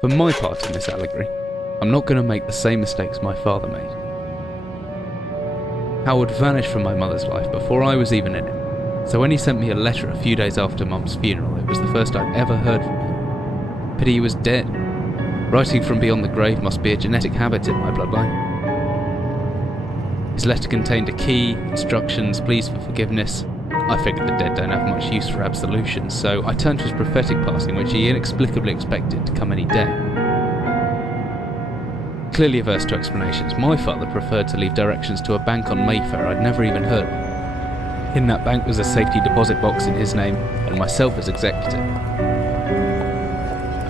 For my part in this allegory, I'm not going to make the same mistakes my father made. Howard vanished from my mother's life before I was even in it, so when he sent me a letter a few days after Mum's funeral, it was the first I'd ever heard from him. Pity he was dead. Writing from beyond the grave must be a genetic habit in my bloodline. His letter contained a key, instructions, pleas for forgiveness. I figured the dead don't have much use for absolution, so I turned to his prophetic passing, which he inexplicably expected to come any day. Clearly averse to explanations, my father preferred to leave directions to a bank on Mayfair I'd never even heard of. In that bank was a safety deposit box in his name, and myself as executor.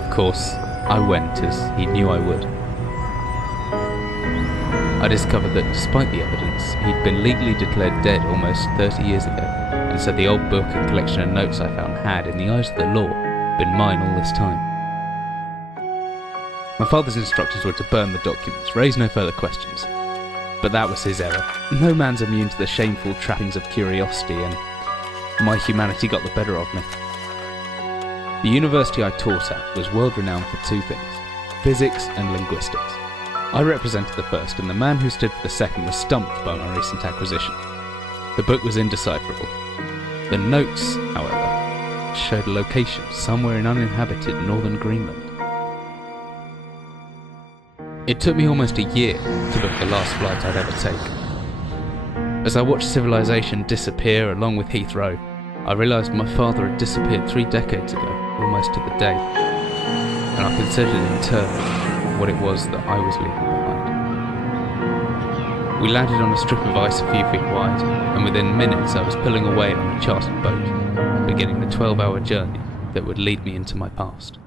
Of course, I went as he knew I would. I discovered that despite the evidence, he'd been legally declared dead almost 30 years ago, and so the old book and collection of notes I found had, in the eyes of the law, been mine all this time. My father's instructions were to burn the documents, raise no further questions. But that was his error. No man's immune to the shameful trappings of curiosity, and my humanity got the better of me. The university I taught at was world renowned for two things: physics and linguistics. I represented the first, and the man who stood for the second was stumped by my recent acquisition. The book was indecipherable. The notes, however, showed a location somewhere in uninhabited northern Greenland. It took me almost a year to book the last flight I'd ever take. As I watched civilization disappear along with Heathrow, I realised my father had disappeared 3 decades ago, almost to the day, and I considered in turn what it was that I was leaving behind. We landed on a strip of ice a few feet wide, and within minutes I was pulling away on a chartered boat, beginning the 12-hour journey that would lead me into my past.